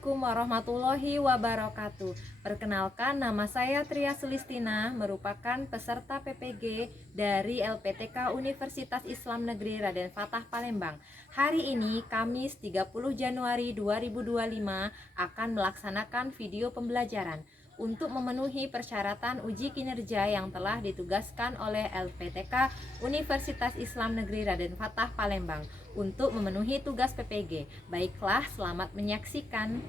Assalamualaikum warahmatullahi wabarakatuh. Perkenalkan, nama saya Tria Sulistina, merupakan peserta PPG dari LPTK Universitas Islam Negeri Raden Fatah Palembang. Hari ini, Kamis 30 Januari 2025, akan melaksanakan video pembelajaran untuk memenuhi persyaratan uji kinerja yang telah ditugaskan oleh LPTK Universitas Islam Negeri Raden Fatah Palembang untuk memenuhi tugas PPG. Baiklah, selamat menyaksikan.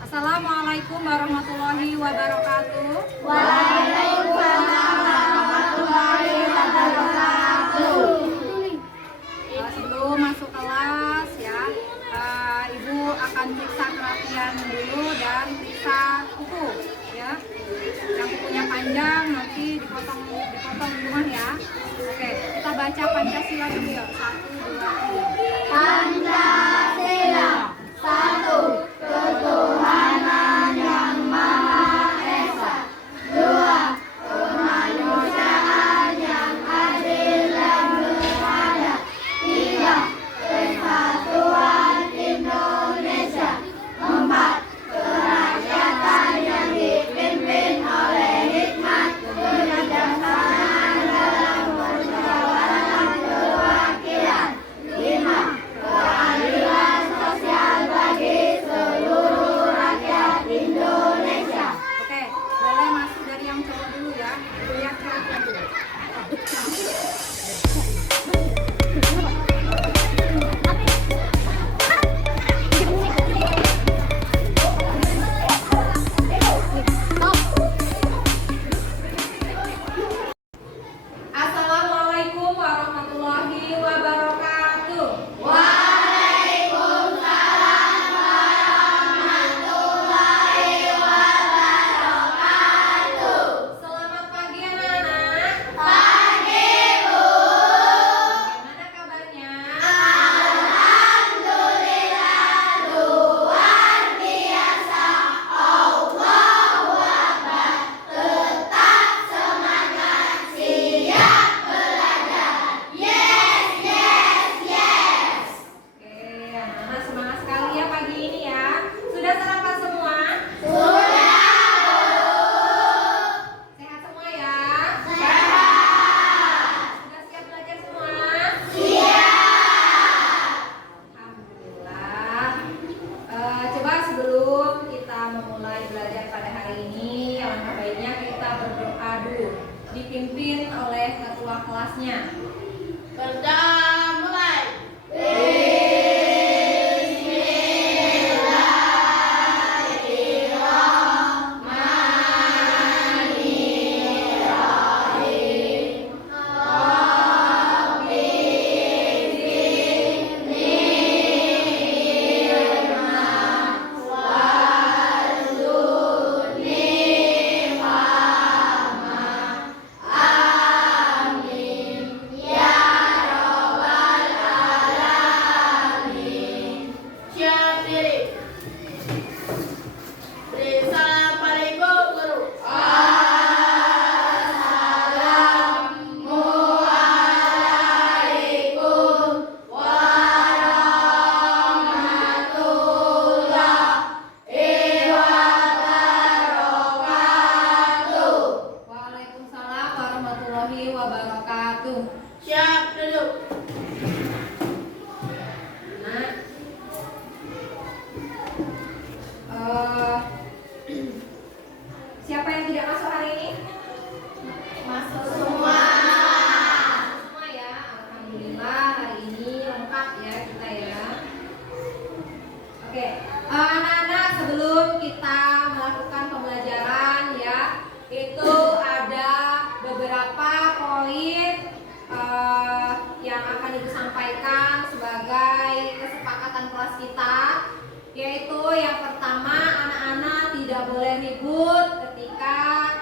Assalamualaikum warahmatullahi wabarakatuh. Waalaikumsalam warahmatullahi wabarakatuh. Sebelum masuk kelas ya, Ibu akan periksa kerapian dulu dan periksa kuku ya. Yang kukunya panjang nanti dipotong di rumah ya. Oke, kita baca Pancasila dulu ya. 1, 2, 3. Pancasila, satu, ketuhanan yang Maha Esa. Dua, kemanusiaan yang adil dan beradab. Tiga, kesatuan Indonesia. Empat, kerakyatan yang dipimpin oleh hikmat kebijaksanaan dalam musyawarah perwakilan. Lima, keadilan sosial bagi seluruh rakyat Indonesia. Oke, boleh masuk dari yang cowok dulu ya. Lihat kerapian dulu. Assalamualaikum warahmatullahi wabarakatuh. Waalaikumsalam warahmatullahi wabarakatuh. Selamat pagi anak-anak. Pagi, Bu. Bagaimana kabarnya? Alhamdulillah, luar biasa. Allahu Akbar. Tetap semangat, siap belajar. Yes, yes, yes. Oke, anak-anak semangat sekali ya pagi ini ya. Sudah sarapan semua? Sudah, Sehat semua ya? Bu. Sehat. Sudah siap belajar semua? Siap. Alhamdulillah. Coba sebelum kita memulai belajar pada hari ini, alangkah baiknya kita berdoa dulu, dipimpin oleh ketua kelasnya. Berdoa mulai. Siap diri. Beri salam paling guru. Assalamualaikum warahmatullahi wabarakatuh. Waalaikumsalam warahmatullahi wabarakatuh. Siap duduk. Nah, eh, siapa yang tidak masuk hari ini? Masuk semua. Semua ya, alhamdulillah hari ini lengkap ya kita ya. Oke, anak-anak sebelum kita melakukan pembelajaran ya, itu ada beberapa poin yang akan Ibu sampaikan sebagai kesepakatan kelas kita, yaitu yang pertama, anak-anak tidak boleh ribut ketika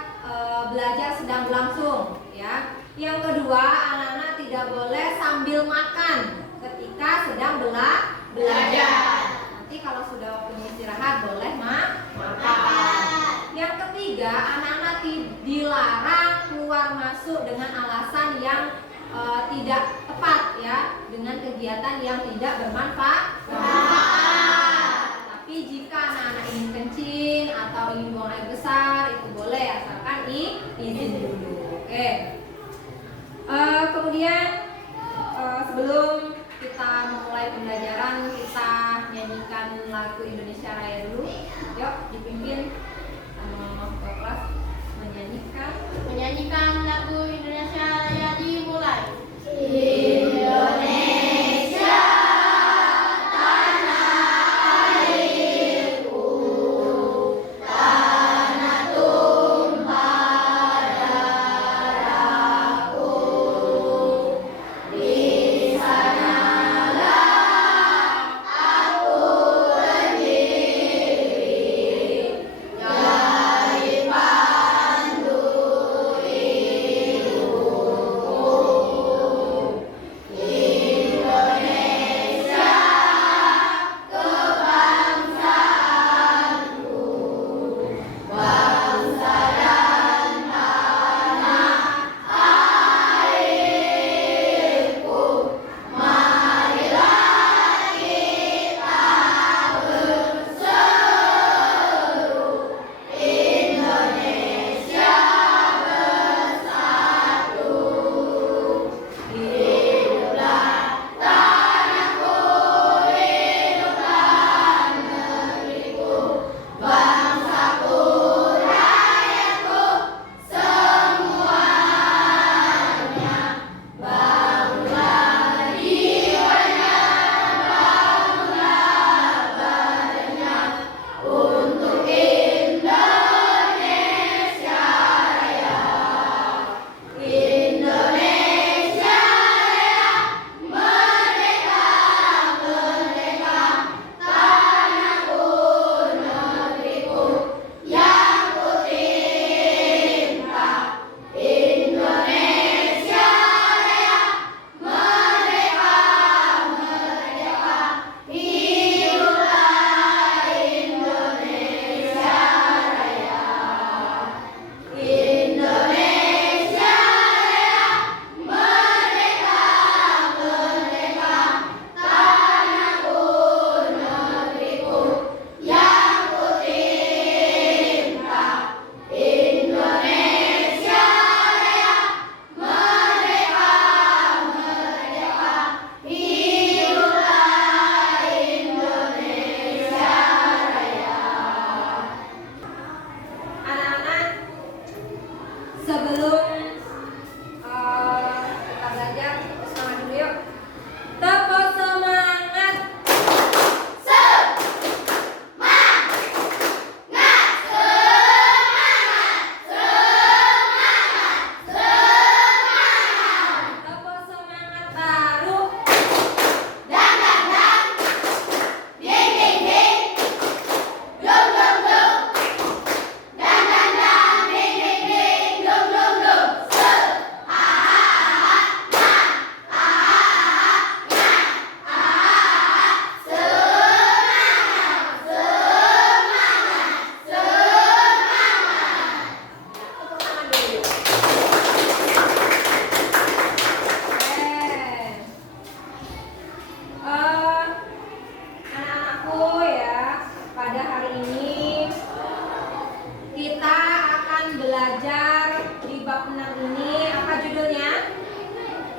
belajar sedang berlangsung ya. Yang kedua, anak-anak tidak boleh sambil makan ketika sedang belajar. Nanti kalau sudah waktunya istirahat boleh makan. Yang ketiga, anak-anak dilarang keluar masuk dengan alasan yang tidak tepat ya, dengan kegiatan yang tidak bermanfaat. Tapi jika anak-anak ingin kencing atau ingin buang air besar itu boleh, asalkan izin dulu. Oke. Kemudian sebelum kita memulai pembelajaran, kita nyanyikan lagu Indonesia Raya dulu. Yuk, dipimpin sama ketua kelas menyanyikan lagu Indonesia Raya dimulai.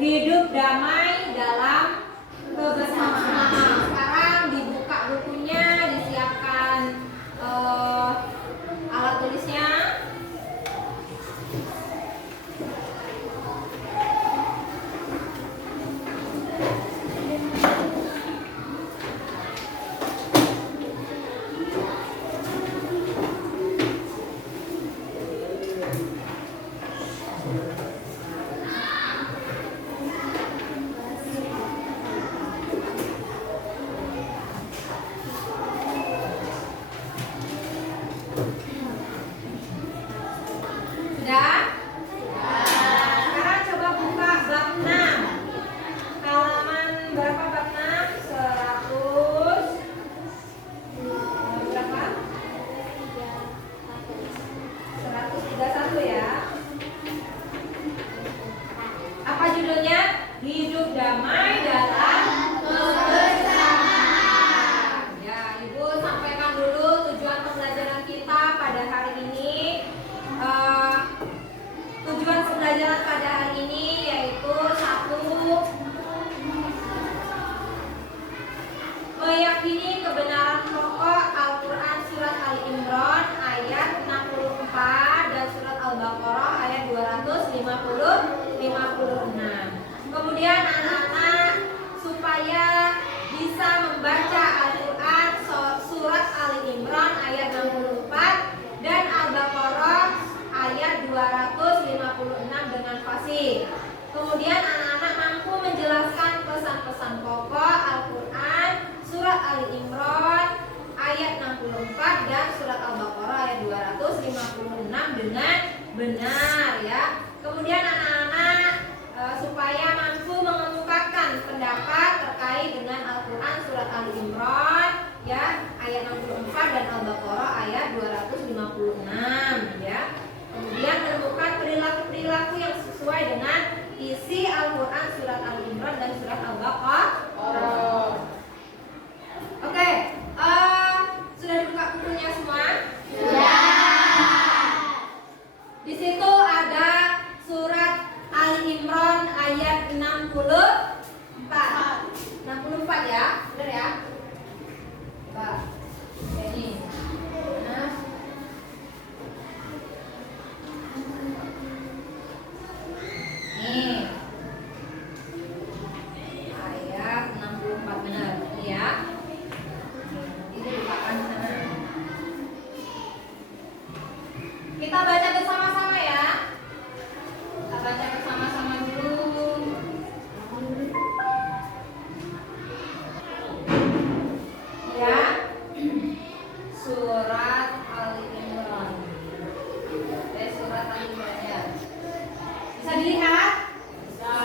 Hidup damai dalam kebersamaan. Sekarang dibuka bukunya, disiapkan alat tulisnya. 56. Kemudian anak-anak supaya bisa membaca Al-Quran surat Ali Imran ayat 64 dan Al-Baqarah ayat 256 dengan fasih. Kemudian anak-anak mampu menjelaskan pesan-pesan pokok Al-Quran surat Ali Imran ayat 64 dan surat Al-Baqarah ayat 256 dengan benar ya. Kemudian anak-anak supaya mampu mengemukakan pendapat terkait dengan Al-Quran surat Ali Imran ya ayat 64 dan Al-Baqarah ayat 256 ya. Kemudian menemukan perilaku-perilaku yang sesuai dengan isi Al-Quran surat Ali Imran dan surat Al-Baqarah. Oke, sudah dibuka bukunya semua? Di situ ada surat Ali Imran ayat 64 ya, benar ya? Pak, ini. Nah. Nih. Ayat 64 benar, ya. Ini dibukakan di sana. Kita baca bersama-sama ya. Kita baca bersama-sama dulu. Ya. Surat Ali Imran. Surat Ali Imran ya. Bisa dilihat? Bisa.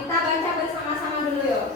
Kita baca bersama-sama dulu yuk.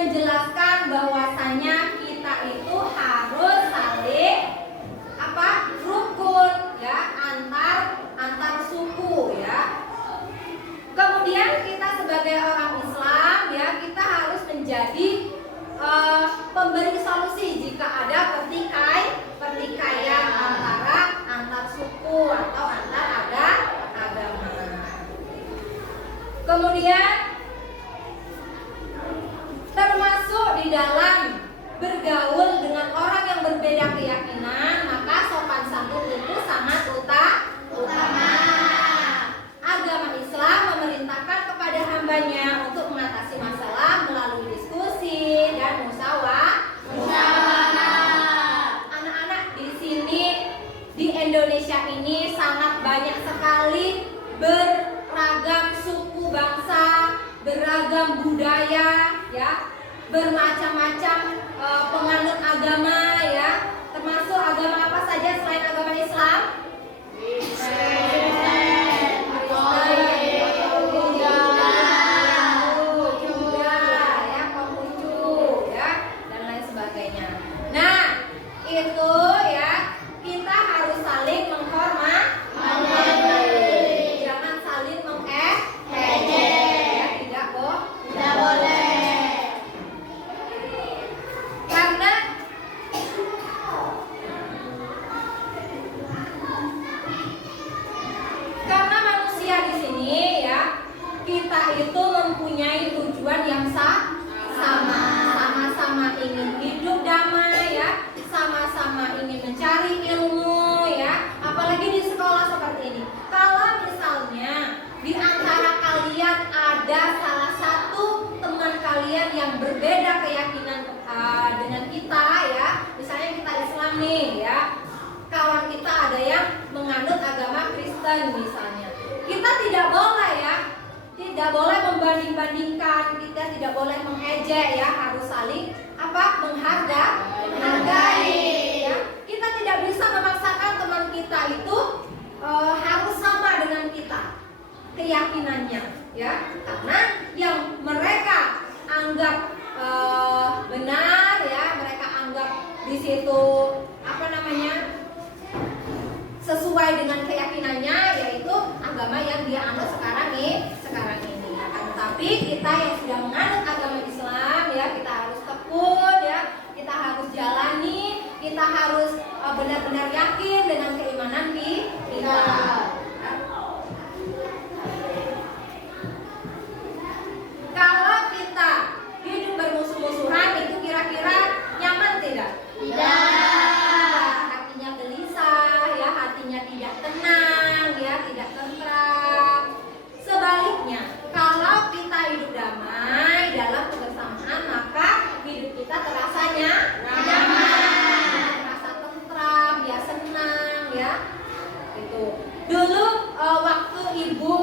menjelaskan bahwasanya kita itu harus saling rukun ya, antar suku ya. Kemudian kita sebagai orang Islam ya, kita harus menjadi pemberi solusi jika ada pertikaian antar suku atau antar agama. Kemudian termasuk di dalam bergaul dengan orang yang berbeda keyakinan, maka sopan santun itu sangat utama. Agama Islam memerintahkan kepada hambanya untuk mengatasi masalah melalui diskusi dan musyawarah. Anak-anak di sini di Indonesia ini sangat banyak sekali beragam suku bangsa, beragam budaya ya, bermacam-macam penganut agama ya, termasuk agama apa saja selain agama Islam? Itu ya, kita harus saling menghormati, jangan saling mengejek ya, tidak boleh. Karena manusia di sini ya, kita itu mempunyai tujuan yang sama-sama ingin hidup damai ya, sama-sama ingin mencari ilmu ya, apalagi di sekolah seperti ini. Kalau misalnya di antara kalian ada salah satu teman kalian yang berbeda keyakinan dengan kita ya, misalnya kita Islam nih ya, kawan kita ada yang menganut agama Kristen misalnya, kita tidak boleh ya, tidak boleh membanding-bandingkan, kita tidak boleh mengejek ya, harus saling menghargai ya. Kita tidak bisa memaksakan teman kita itu harus sama dengan kita keyakinannya ya, karena yang mereka anggap benar ya, mereka anggap di situ sesuai dengan keyakinannya, yaitu agama yang dia anut sekarang ini. Tapi kita yang sudah menganut agama Islam ya, kita harus tekun ya, kita harus jalani, kita harus benar-benar yakin dengan keimanan kita. Kalau kita hidup bermusuh-musuhan, itu kira-kira nyaman tidak? Tidak. Hatinya gelisah ya, hatinya tidak tenang ya, tidak tentram. Sebaliknya, kalau kita hidup damai dalam kebersamaan, maka hidup kita terasanya nyaman, terasa tentram, ya senang ya. Itu. Dulu waktu ibu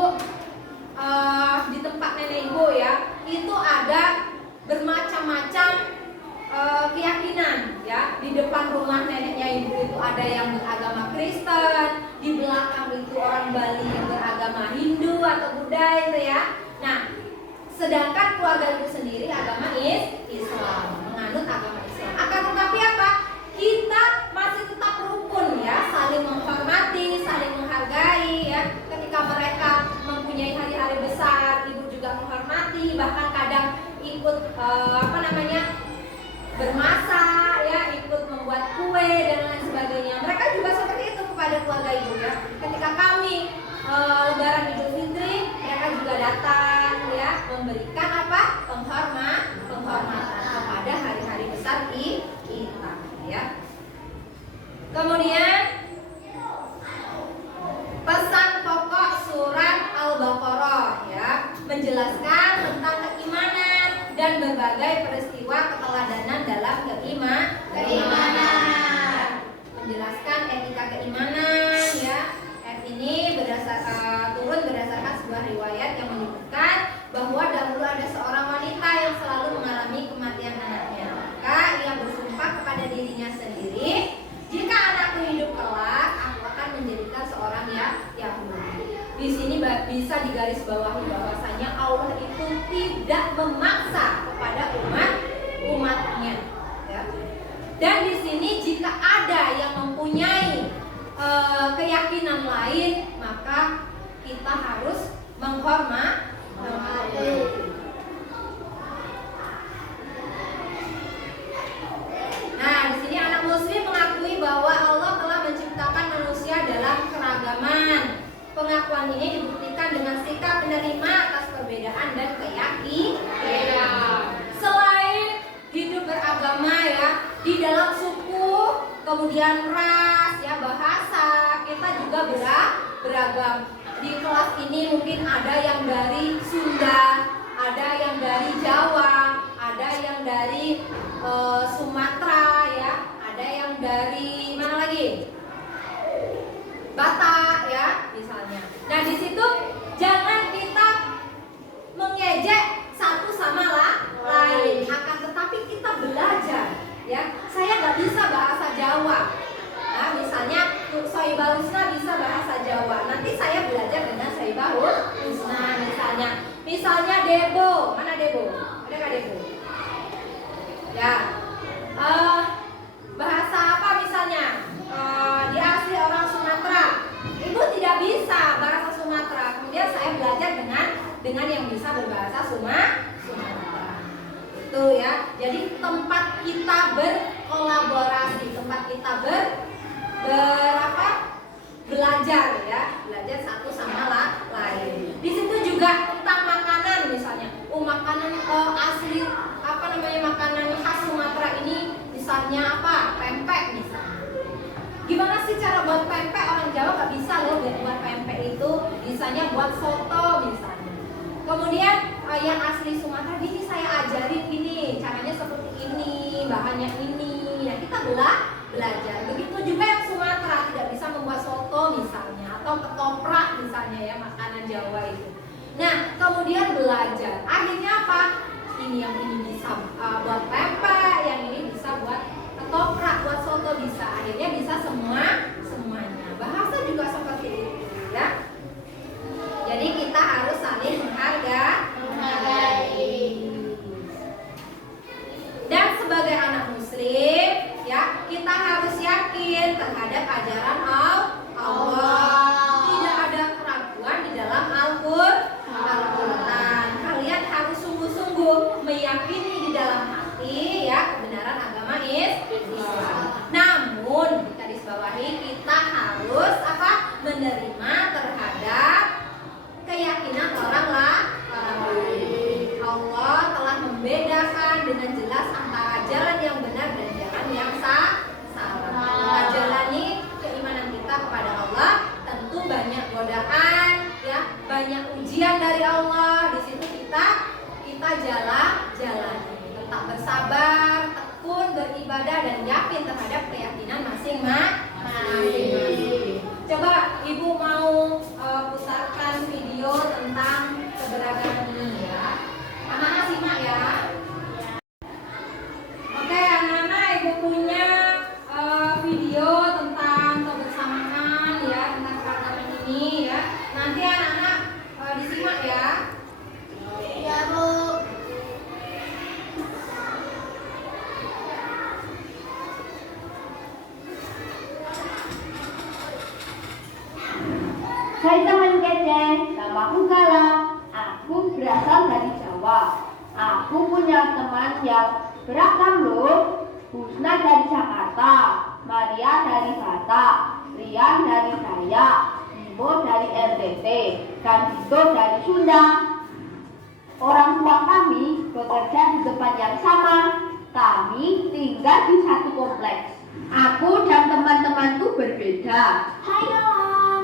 di tempat nenek ibu ya, itu ada bermacam-macam keyakinan ya. Di depan rumah neneknya ibu itu ada yang beragama Kristen, di belakang itu orang Bali yang beragama Hindu atau Buddha itu ya. Nah, sedangkan keluarga ibu sendiri agama Islam, menganut agama Islam. Akan tetapi apa? Kita masih tetap rukun ya, saling menghormati, saling menghargai ya. Ketika mereka mempunyai hari-hari besar, ibu juga menghormati, bahkan kadang ikut bermasak ya, ikut membuat kue dan lain sebagainya. Mereka juga seperti itu kepada keluarga ibu ya. Ketika kami Lebaran Idul Fitri, mereka juga datang ya, memberikan penghormatan kepada hari-hari besar kita ya. Kemudian pesan pokok surat Al-Baqarah ya, menjelaskan tentang keimanan dan berbagai peristiwa keteladanan dalam keimanan. Menjelaskan etika keimanan ya. Ayat ini turun berdasarkan sebuah riwayat yang menyebutkan bahwa dahulu ada seorang wanita yang selalu mengalami kematian anaknya. Maka ia bersumpah kepada dirinya sendiri, jika anakku hidup kelak, aku akan menjadikan seorang Yahudi. Di sini bisa digarisbawahi bahwasanya Allah itu tidak memaksa kepada umat jika ada yang mempunyai keyakinan lain, maka kita harus menghormati. Nah, di sini anak muslim mengakui bahwa Allah telah menciptakan manusia dalam keragaman. Pengakuan ini dibuktikan dengan sikap menerima atas perbedaan dan keyakinan. Selain hidup beragama ya, di dalam suku, kemudian ras, ya, bahasa, kita juga beragam. Di kelas ini mungkin ada yang dari Sunda, ada yang dari Jawa, ada yang dari Sumatera, ya, ada yang dari mana lagi? Batak, ya, misalnya. Nah, di situ jangan kita mengejek satu sama lain, akan tetapi kita belajar, ya. Saya nggak bisa bahasa Jawa. Nah, misalnya Sohibah Husna bisa bahasa Jawa. Nanti saya belajar dengan Sohibah Husna, misalnya Debo. Mana Debo? Ada nggak Debo? Ya. Bahasa apa misalnya? Dia asli orang Sumatera. Ibu tidak bisa bahasa Sumatera. Kemudian saya belajar dengan yang bisa berbahasa Sumatera. Itu ya. Jadi tempat kita berkolaborasi, tempat kita belajar ya, belajar satu sama lain. Di situ juga tentang makanan misalnya. Makanan asli makanan khas Sumatera ini misalnya apa? Pempek misalnya. Gimana sih cara buat pempek? Orang Jawa nggak bisa loh buat pempek itu. Misalnya buat soto misalnya. Kemudian yang asli Sumatera gini saya ajarin gini, caranya seperti ini, bahannya ini. Ya kita belajar. Begitu juga yang Sumatera tidak bisa membuat soto misalnya atau ketoprak misalnya ya, makanan Jawa itu. Nah, kemudian belajar. Akhirnya apa? Yang ini bisa buat pempek, yang ini bisa buat ketoprak, buat soto bisa. Akhirnya bisa semuanya. Bahasa juga seperti itu ya. Jadi kita harus saling menghargai. Dan sebagai anak muslim ya, kita harus yakin terhadap ajaran Allah. Tidak ada keraguan di dalam Al-Quran. Kalian harus sungguh-sungguh meyakini di dalam hati ya kebenaran agama Islam. Namun digarisbawahi kita harus menerima terhadap keyakinan orang lain. Allah telah membedakan dengan jelas antara jalan yang benar dan jalan yang salah. Jalani keimanan kita kepada Allah, tentu banyak godaan, ya, banyak ujian dari Allah. Di situ kita jalani, tetap bersabar, tekun beribadah dan yakin terhadap keyakinan masing-masing. Coba Ibu mau putarkan video tentang keberagaman ini ya. Anak-anak simak ya. Oke, anak-anak, Ibu punya video tentang kebersamaan ya, tentang keberagaman ini ya. Nanti anak-anak disimak ya. Ya, Bu. Hai teman kece, namaku Gala. Aku berasal dari Jawa. Aku punya teman yang beragam loh. Husna dari Jakarta, Maria dari Batak, Rian dari Dayak, Bimo dari NTT, dan Dito dari Sunda. Orang tua kami bekerja di tempat yang sama. Kami tinggal di satu kompleks. Aku dan teman-temanku berbeda. Hayo,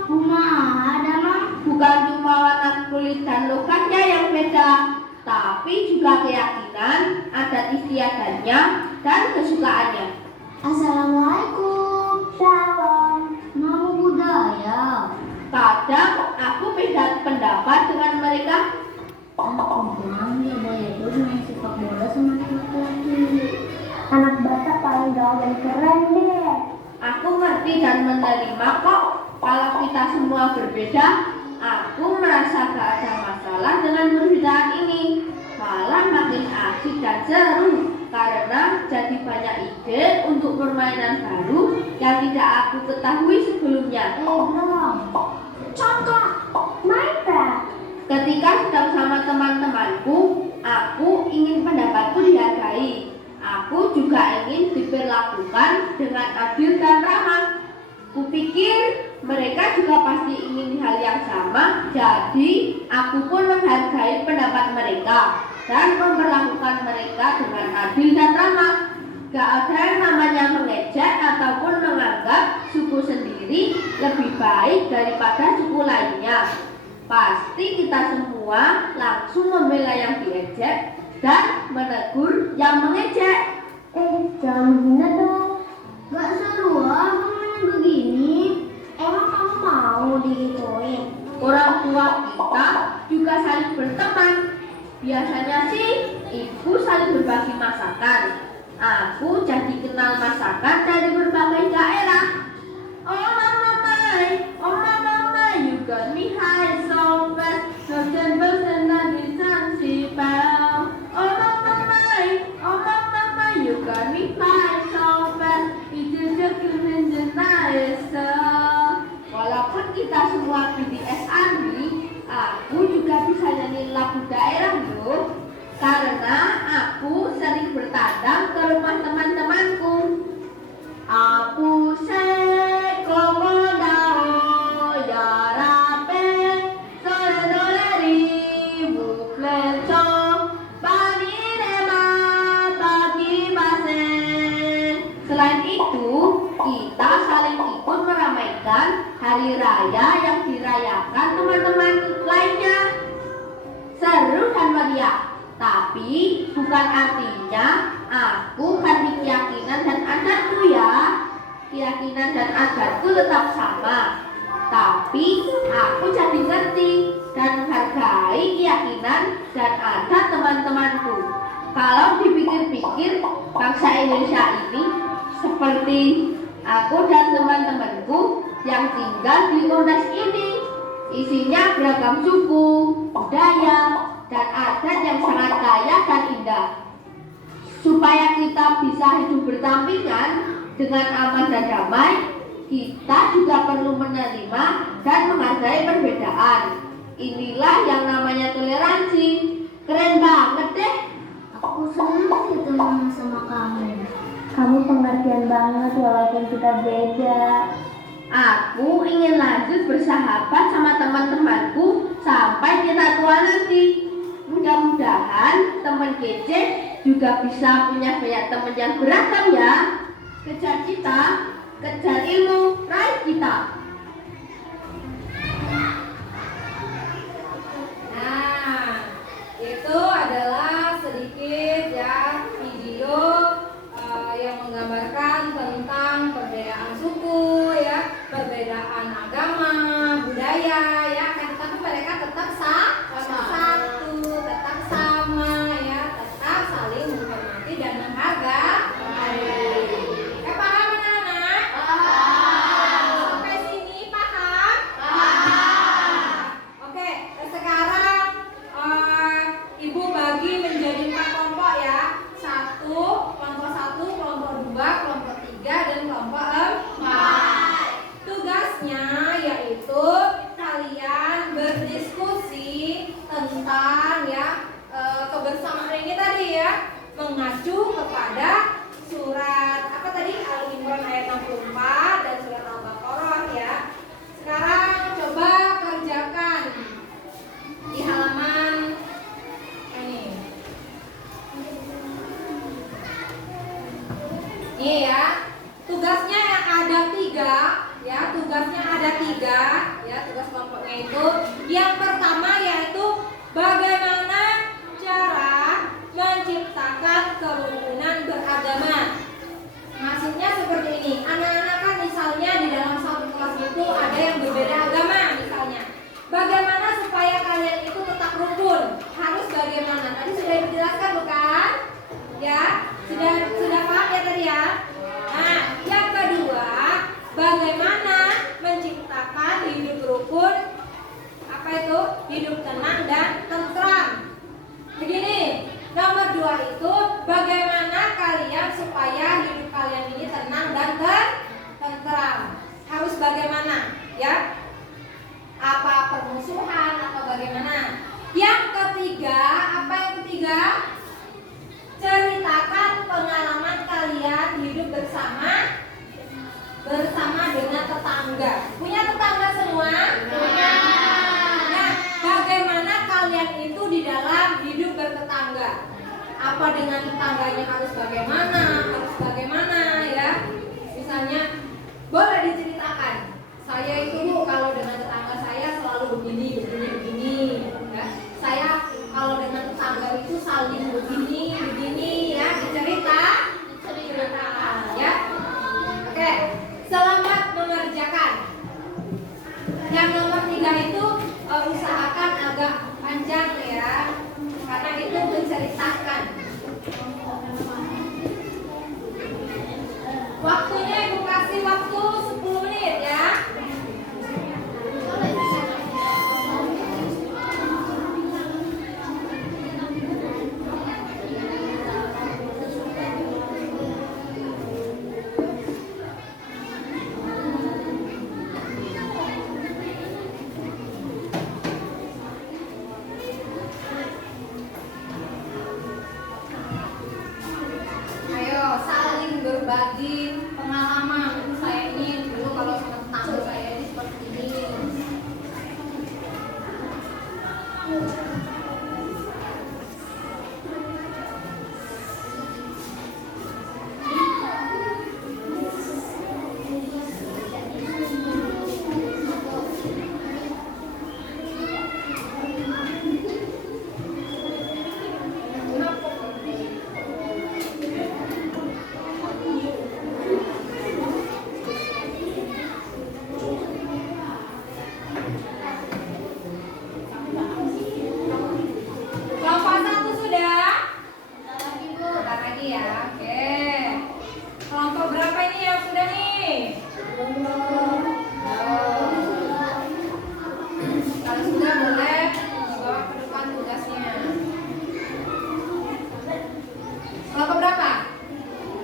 kumaha mah? Bukan cuma warna kulit dan logatnya yang beda, tapi juga keyakinan, adat istiadatnya, dan kesukaannya. Assalamualaikum. Shalom. Nama budaya. Kadang aku beda pendapat dengan mereka. Anak bilang dia boleh tuh main sepak bola sama laki-laki. Anak Batak paling gaul dan keren deh. Aku ngerti dan menerima kok. Kalau kita semua berbeda, aku merasa gak ada masalah dengan perbedaan ini. Malah makin asik dan seru karena jadi banyak ide untuk permainan baru yang tidak aku ketahui sebelumnya. Contoh, Minecraft. Ketika sedang sama teman-temanku, aku ingin pendapatku dihargai. Aku juga ingin diperlakukan dengan adil dan ramah. Kupikir mereka juga pasti ingin hal yang sama, jadi aku pun menghargai pendapat mereka dan memperlakukan mereka dengan adil dan ramah. Gak ada yang namanya mengejek ataupun menganggap suku sendiri lebih baik daripada suku lainnya. Pasti kita semua langsung membela yang diejek dan menegur yang mengejek. Jangan menghina dong. Gak seru ngomongnya begini. Emang kamu mau digituin? Orang tua kita juga saling berteman. Biasanya sih ibu saling berbagi masakan. Aku jadi kenal masakan dari berbagai daerah. Oh mama, you got me high so fast. Dosen lagi sanksi pel. Oh mama, you got me high so fast. Itu just nice. Walaupun kita semua BTS Army, aku juga bisa nyanyi lagu daerah loh. Karena aku sering bertandang ke rumah teman-temanku. Aku sekomodao ya rape soledolari buklenco paninema bagi basen. Selain itu, kita saling ikut meramaikan hari raya yang dirayakan teman-teman lainnya. Seru dan meriah. Tapi bukan artinya aku ganti keyakinan dan adatku ya. Keyakinan dan adatku tetap sama. Tapi aku jadi ngerti dan menghargai keyakinan dan adat teman-temanku. Kalau dipikir-pikir, bangsa Indonesia ini seperti aku dan teman-temanku yang tinggal di kompleks ini. Isinya beragam suku, budaya, dan adat yang sangat kaya dan indah. Supaya kita bisa hidup berdampingan dengan aman dan damai, kita juga perlu menerima dan menghargai perbedaan. Inilah yang namanya toleransi. Keren banget deh. Aku senang sih teman sama kamu. Kamu pengertian banget walaupun kita beda. Aku ingin lanjut bersahabat sama teman-temanku sampai kita tua nanti. Mudah-mudahan teman kece juga bisa punya banyak teman yang beragam ya. Kejar kita, kejar ilmu, raih kita. Nah, itu adalah sedikit ya video yang menggambarkan tentang perbedaan suku ya, perbedaan agama, budaya ya, tetapi mereka tetap satu, tetap sama ya, tetap saling menghormati dan menghargai. Paham anak-anak? Sampai sini paham? Oke, sekarang Ibu bagi menjadi 4 kelompok ya. Kelompok 1, kelompok 2, kelompok 3, dan kelompok 4. Tugasnya yaitu kalian berdiskusi tentang ya kebersamaan ini tadi ya, mengacu kepada surat apa tadi, Al-Imran ayat 64 dan surat Al-Baqarah ya. Sekarang coba kerjakan di halaman ini. Nih ya, tugasnya yang ada 3 ya, tugasnya ada 3 ya, tugas kelompoknya itu. Yang pertama yaitu bagaimana cara menciptakan kerukunan beragama. Maksudnya seperti ini, anak-anak kan misalnya di dalam satu kelas itu ada yang berbeda agama misalnya. Bagaimana supaya kalian itu tetap rukun? Harus bagaimana? Tadi sudah dijelaskan bukan? Ya, sudah paham ya tadi ya? Nah, yang kedua, bagaimana menciptakan hidup rukun? Apa itu? Hidup tenang dan tentram. Begini, nomor 2 itu bagaimana kalian supaya hidup kalian ini tenang tetangga. Punya tetangga semua? Punya. Nah, bagaimana kalian itu di dalam hidup bertetangga? Apa dengan tetangganya harus bagaimana ya? Misalnya, boleh diceritakan. Saya itu kalau dengan tetangga saya selalu begini ya. Saya kalau dengan tetangga itu saling begini ya, diceritakan ya. Oke, selamat mengerjakan. Yang nomor 3 itu usahakan agak panjang ya, karena itu menceritakan. Waktunya Ibu kasih waktu 10 menit ya. Ayo saling berbagi pengalaman. Saya ini dulu kalau sama tetangga saya ini seperti ini. Kelompok 1 sudah? Bentar lagi ya. Oke. Kelompok berapa ini yang sudah nih? Kalau sudah boleh dibawa ke depan tugasnya. Kelompok berapa?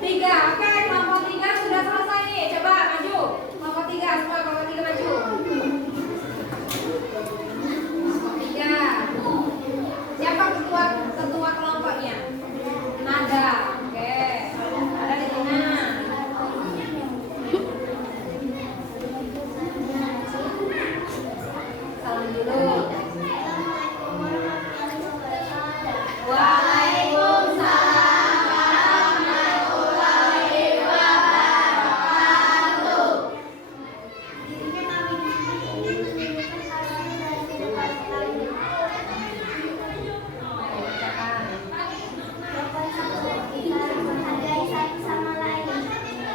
3. Oke, kelompok 3 sudah selesai nih. Coba maju. Kelompok 3 semua, kelompok 3 maju. Kelompok 3. Siapa ketua kelompoknya? Nada. Oke. Ada di tengah. Salam dulu. Waalaikumsalam warahmatullahi wabarakatuh. Menghargai satu sama lain.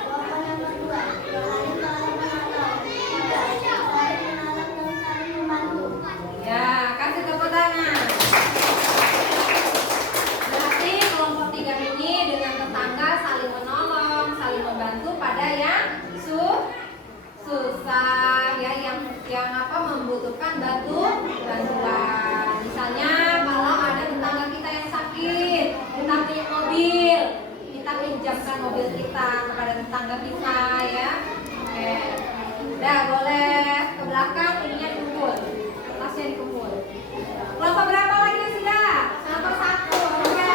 Kelompok nomor 2, saling tolong menolong. 3, saling menolong dan saling membantu. Ya, kasih tepuk tangan. Berarti kelompok 3 ini dengan tetangga saling menolong, saling membantu pada yang susah ya, yang apa membutuhkan bantuan. Misalnya kalau ada tetangga kita yang sakit, kita punya mobil, kita pinjamkan mobil kita kepada tetangga kita ya. Oke. Udah boleh ke belakang, ininya dikumpul. Kertasnya dikumpul. Kelompok berapa lagi yang sudah? Kelompok 1. Oke.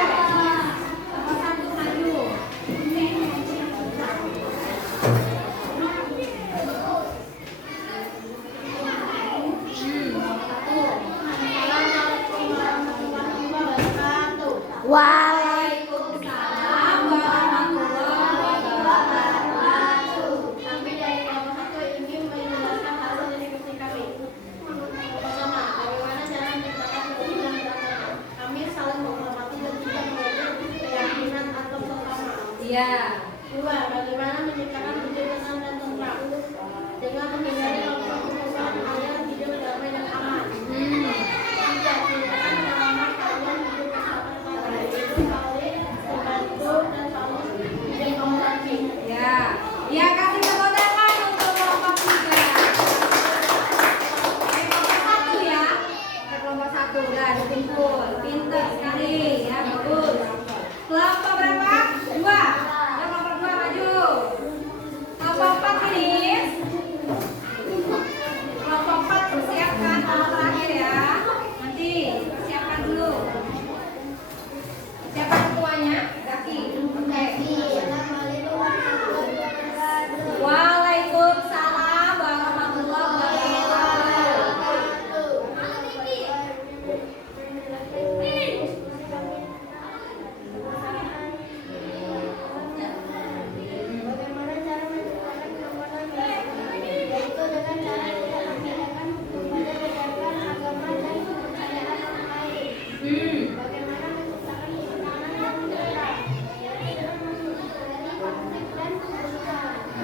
Kelompok 1 maju. Waalaikumsalam warahmatullahi wabarakatuh.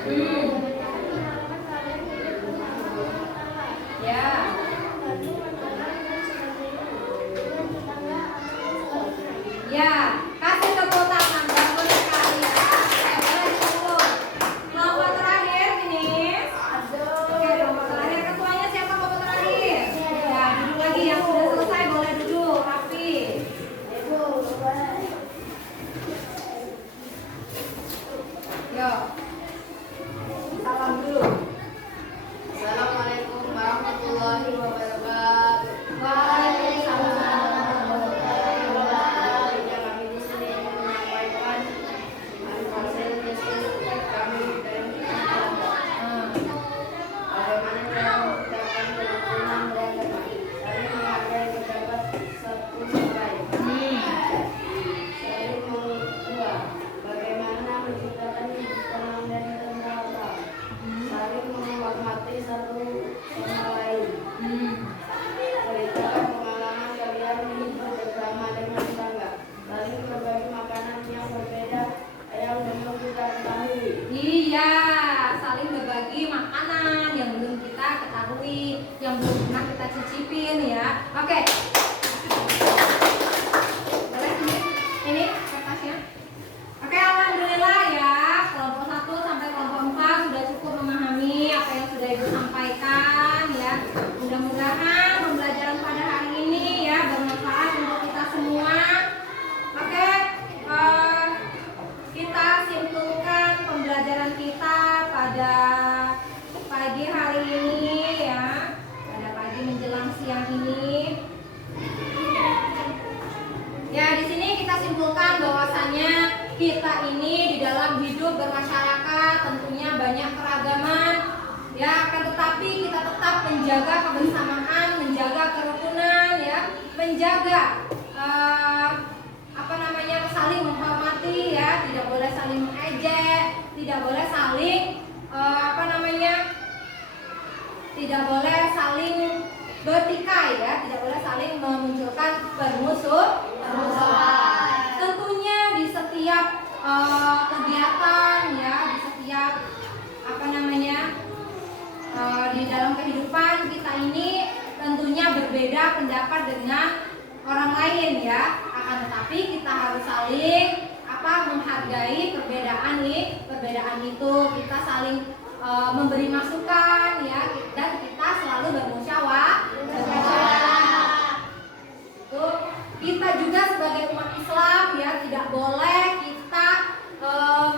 Ya. Ya, kasih tepuk tangan, bagus sekali ya. Boleh diturun. Kelompok terakhir ini. Oke, kelompok terakhir ketuanya siapa kelompok terakhir? Ya, duduk lagi yang sudah selesai boleh duduk, rapi. Yuk. Salam dulu. Assalamualaikum warahmatullahi wabarakatuh. Waalaikumsalam. Kami di sini ingin menyampaikan hasil diskusi kami dan bagaimana cara menciptakan kerukunan dan saling menghargai pendapat satu sama lain. Saling dua, bagaimana menciptakan hidup tenang dan tentram. Saling menghormati satu sama lain. Ceritakan pengalaman kalian hidup bersama dengan tetangga. Saling berbagi makanan yang berbeda yang belum kita ketahui. Iya, saling berbagi makanan yang belum kita ketahui, yang belum pernah kita cicipin ya. Oke. Boleh ini kertasnya. Oke, alhamdulillah ya. Kelompok 1 sampai kelompok 4 sudah cukup memahami apa yang sudah Ibu sampaikan ya. Mudah-mudahan pembelajaran pada hari ini ya bermanfaat untuk kita semua. Oke, kita simpulkan pembelajaran kita pada pagi hari ini ya, pada pagi menjelang siang ini. Ya, di sini kita simpulkan bahwasannya kita ini di dalam hidup bermasyarakat tentunya banyak keragaman ya, akan tetapi kita tetap menjaga kebersamaan, menjaga kerukunan ya, menjaga saling menghormati ya, tidak boleh saling mengejek, tidak boleh saling tidak boleh saling bertikai ya, tidak boleh saling memunculkan permusuhan. Tentunya di setiap kegiatan ya, di setiap di dalam kehidupan kita ini tentunya berbeda pendapat dengan orang lain ya, akan tetapi kita harus saling menghargai perbedaan itu, kita saling memberi masukan ya, dan kita selalu bermusyawarah. Kita juga sebagai umat Islam ya, tidak boleh kita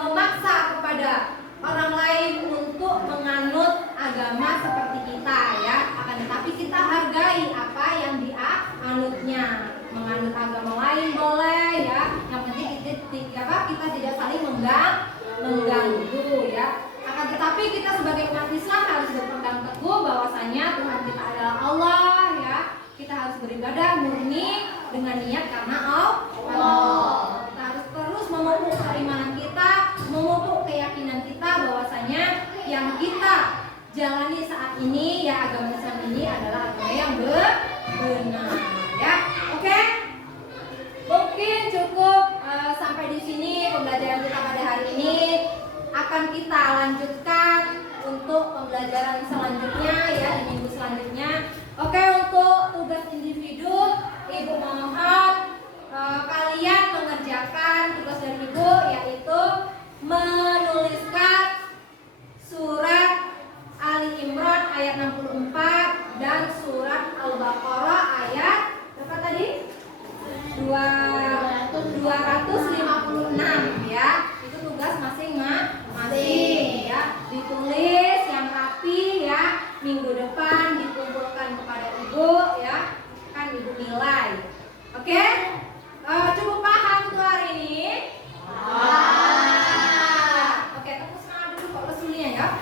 memaksa kepada orang lain untuk menganut agama seperti kita ya, akan tetapi kita hargai apa yang dianutnya. Menganut agama lain boleh ya, yang penting kita tidak saling mengganggu ya. Akan tetapi kita sebagai umat Islam harus berpegang teguh bahwasanya Tuhan kita adalah Allah ya. Kita harus beribadah murni dengan niat karena Allah. Kita harus terus memupuk keimanan kita, memupuk keyakinan kita bahwasanya yang kita jalani saat ini ya, agama Islam ini adalah agama yang benar ya. Oke? Mungkin cukup sampai di sini pembelajaran kita pada hari ini. Akan kita lanjutkan untuk pembelajaran selanjutnya ya, di minggu selanjutnya. Oke, untuk tugas individu, Ibu mohon kalian mengerjakan tugas dari Ibu, yaitu menuliskan surat Ali Imran ayat 64 dan surat Al-Baqarah ayat berapa tadi? 256 ya. Itu tugas masing-masing ya. Ditulis yang rapi ya. Minggu depan dikumpulkan kepada Ibu ya. Kan Ibu nilai. Oke? Cukup paham untuk hari ini? Oke, tepuk semangat dulu kok lesunya ya.